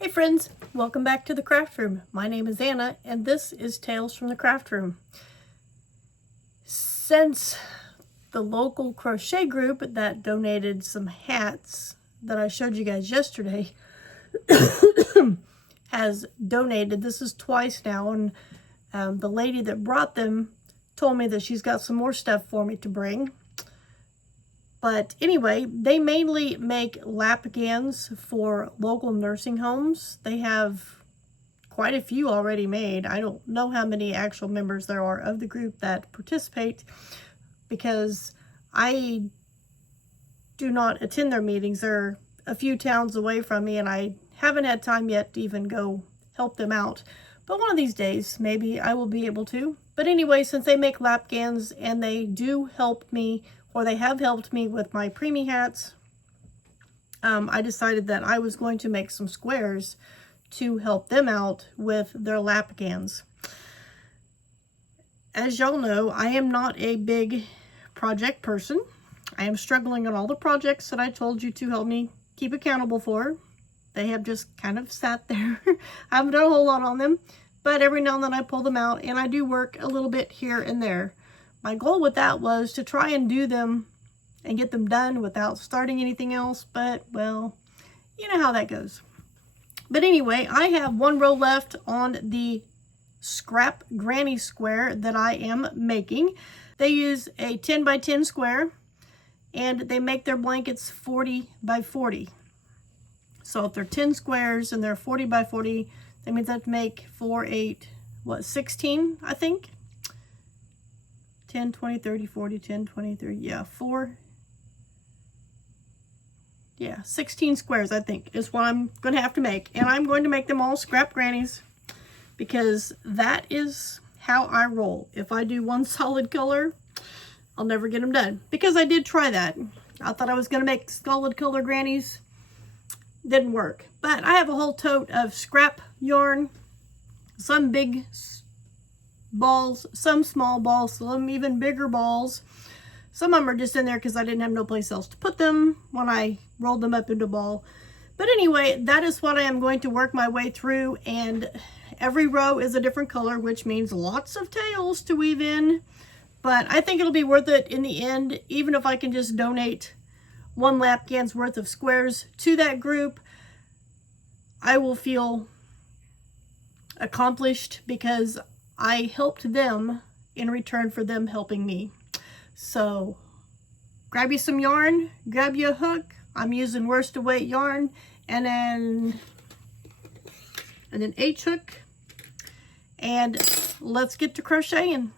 Hey friends, welcome back to the craft room. My name is Anna and this is Tales from the Craft Room. Since the local crochet group that donated some hats that I showed you guys yesterday has donated, this is twice now, and the lady that brought them told me that she's got some more stuff for me to bring. But anyway, they mainly make lap gans for local nursing homes. They have quite a few already made. I don't know how many actual members there are of the group that participate because I do not attend their meetings. They're a few towns away from me and I haven't had time yet to even go help them out. But one of these days, maybe I will be able to. But anyway, since they make lap gans and they do help me, or they have helped me with my preemie hats, I decided that I was going to make some squares to help them out with their lap gans. As y'all know, I am not a big project person. I am struggling on all the projects that I told you to help me keep accountable for. They have just kind of sat there. I haven't done a whole lot on them, but every now and then I pull them out and I do work a little bit here and there. My goal with that was to try and do them and get them done without starting anything else, but, well, you know how that goes. But anyway, I have one row left on the scrap granny square that I am making. They use a 10 by 10 square, and they make their blankets 40 by 40. So if they're 10 squares and they're 40 by 40, that means I have to make 4, 8, 16, I think? 10, 20, 30, 40, 10, 20, 30, yeah, 16 squares, I think, is what I'm going to have to make. And I'm going to make them all scrap grannies because that is how I roll. If I do one solid color, I'll never get them done. Because I did try that. I thought I was going to make solid color grannies. Didn't work. But I have a whole tote of scrap yarn, some big balls, some small balls, some even bigger balls. Some of them are just in there because I didn't have no place else to put them when I rolled them up into a ball. But anyway, that is what I am going to work my way through, and every row is a different color, which means lots of tails to weave in. But I think it'll be worth it in the end, even if I can just donate one lap gan's worth of squares to that group. I will feel accomplished because I helped them in return for them helping me. So grab you some yarn, grab you a hook. I'm using worsted weight yarn and then an H hook, and let's get to crocheting.